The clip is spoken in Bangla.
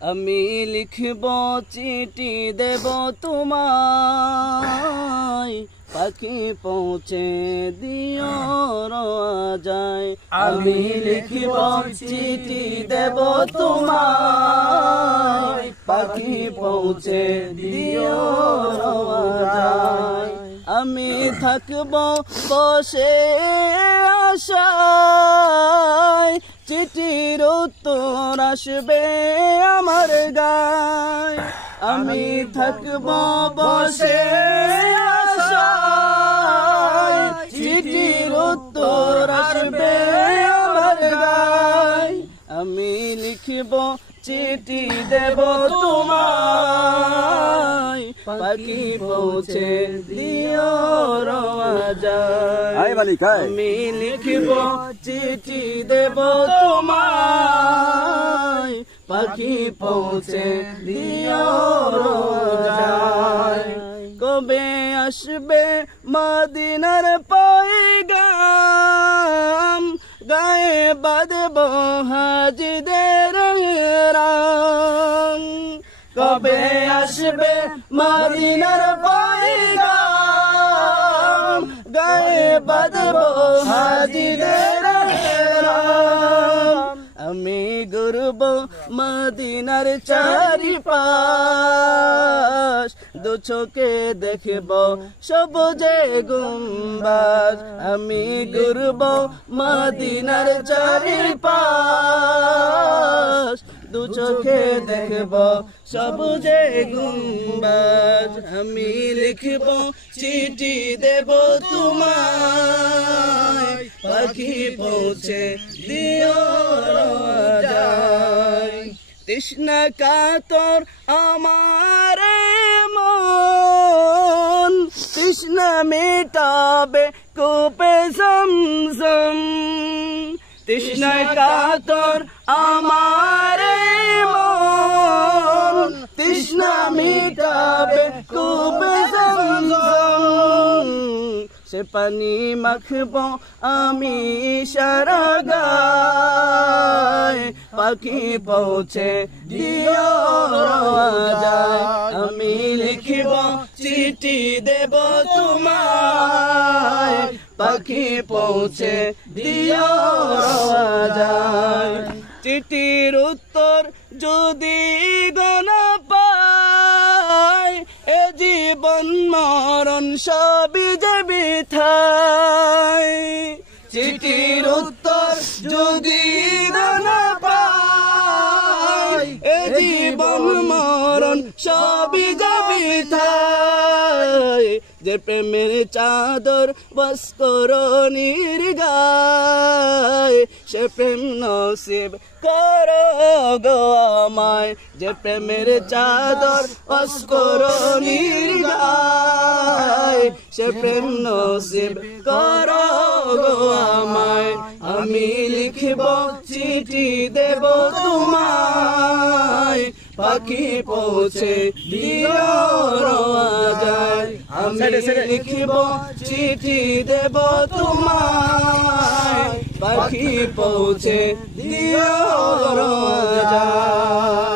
আমি লিখব চিঠি দেব তোমায় পাখি পৌঁছে দিও রাজায় আমি লিখব চিঠি দেব তোমায় পাখি পৌঁছে দিও রাজায় আমি থাকব বসে আশায় চিঠির উত্তর আসবে আমার গায় আমি থাকব বসে আশায় চিঠির উত্তর আসবে আমার গায় আমি লিখব চিঠি দেব তোমায় পাখি পৌঁছে দিও রাজায় আমি লিখব চিঠি দেব তোমায় পাখি পৌঁছে দিও রাজায় কবে আসবে মদিনার পয়গাম গায়ে বাঁধব হাজিদের রং কবে আসবে মদিনার পয়গাম গায়ে বাঁধব হাজিদের রং আমি ঘুরব মদিনার চারিপাশ দু চোখে দেখব সবুজে গুম্বাজ আমি ঘুরব মদিনার চারিপাশ দু চোখে দেখব সবুজে গুম্বাজ আমি লিখব চিঠি দেব তোমায় পাখি পৌঁছে দিও রাজায় তৃষ্ণা কাতর আমার মন তৃষ্ণা মেটাবে কূপে জমজম তৃষ্ণা কাতর আমার মন তৃষ্ণা মেটাবে কূপে জমজম সে পানি মাখব আমি সারা গায় পাখি পৌঁছে দিও রাজায় আমি লিখব চিঠি দেব তোমায় পাখি পৌঁছে দিও রাজায় চিঠির উত্তর যদি গোনা পায় এ জীবন মরণ সবই যে বৃথায় চিঠির উত্তর যদি গোনা পায় এ জীবন মরণ সবই যে বৃথায় যে প্রেমের চাদর বস করণীর গায় সে প্রেম নসিব করো গো আমায় যে প্রেমের চাদর বস করণীর গায় সে প্রেম নসিব করো গো আমায় আমি লিখব চিঠি দেব তোমায় পাখি পৌঁছে দিও রাজায় আমি লিখব চিঠি দেব তোমায় পাখি পৌঁছে দিও রাজায়।